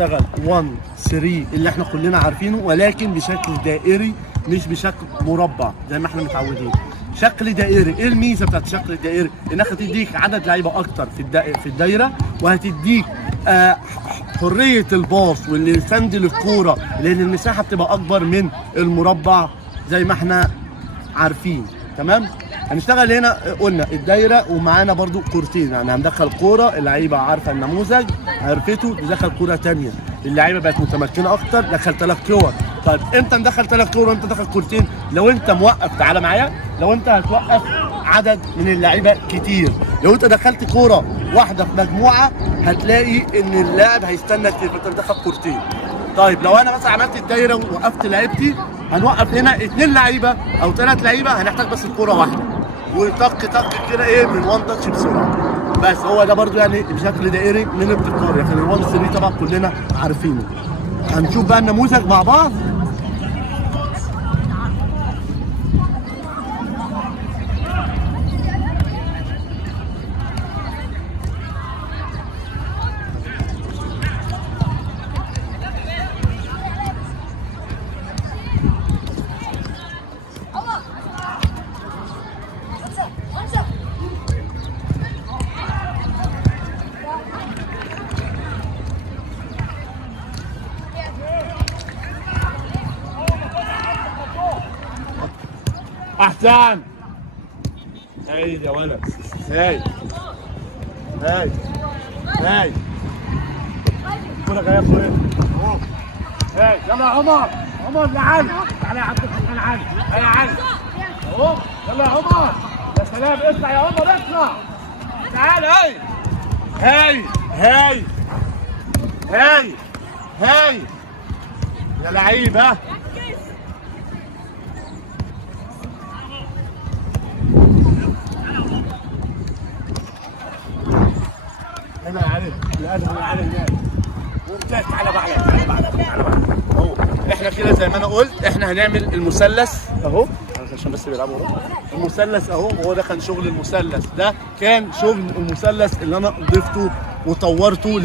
هنشتغل 1 3 اللي احنا كلنا عارفينه، ولكن بشكل دائري مش بشكل مربع زي ما احنا متعودين. شكل دائري، ايه الميزه بتاعت الشكل الدائري؟ انها هتديك عدد لعيبه اكتر في الدايره، وهتديك حريه الباص والسند للكوره، لان المساحه بتبقى اكبر من المربع زي ما احنا عارفين. تمام. هنشتغل هنا قلنا الدايره، ومعانا برضو كورتين، يعني هندخل كوره اللعيبه عارفه النموذج عرفته، ندخل كوره ثانيه اللعيبه بقت متمكنه اكتر، دخل 3 كور. طيب امتى ندخل 3 كور وامتى ندخل كورتين؟ لو انت موقف، تعالى معايا، لو انت هتوقف عدد من اللعيبه كتير. لو انت دخلت كوره واحده في مجموعه هتلاقي ان اللاعب هيستنى كتير، فانت تدخل كورتين. طيب لو انا مثلا عملت الدايره ووقفت لعيبتي، هنوقف هنا 2 لعيبه او 3 لعيبه، هنحتاج بس الكوره واحده وطق طق كده ايه من 1 تاتش بسرعه. بس هو ده برضو يعني بشكل دائري من ابتكار، يعني ال1 3 طبعا كلنا عارفينه. هنشوف بقى النموذج مع بعض. احسن. هاي يا ولد، هاي هاي هاي الكوره جايه فين؟ هاي يلا يا عمر، عمر لعلي، تعالى يا عبد الرحمن علي، هاي يا علي اهو، يلا يا عمر، يا سلام، اطلع يا عمر اطلع، تعالى هاي هاي هاي هاي هاي يا لعيب. ها هنا يا علي، الادهم يا علي هناك ممتاز. تعالى بقى تعالى بقى اهو. احنا كده زي ما انا قلت، احنا هنعمل المثلث اهو عشان بس بيلعبوا اهو. المثلث اهو، هو ده كان شغل المثلث، ده كان شغل المثلث اللي انا ضفته وطورته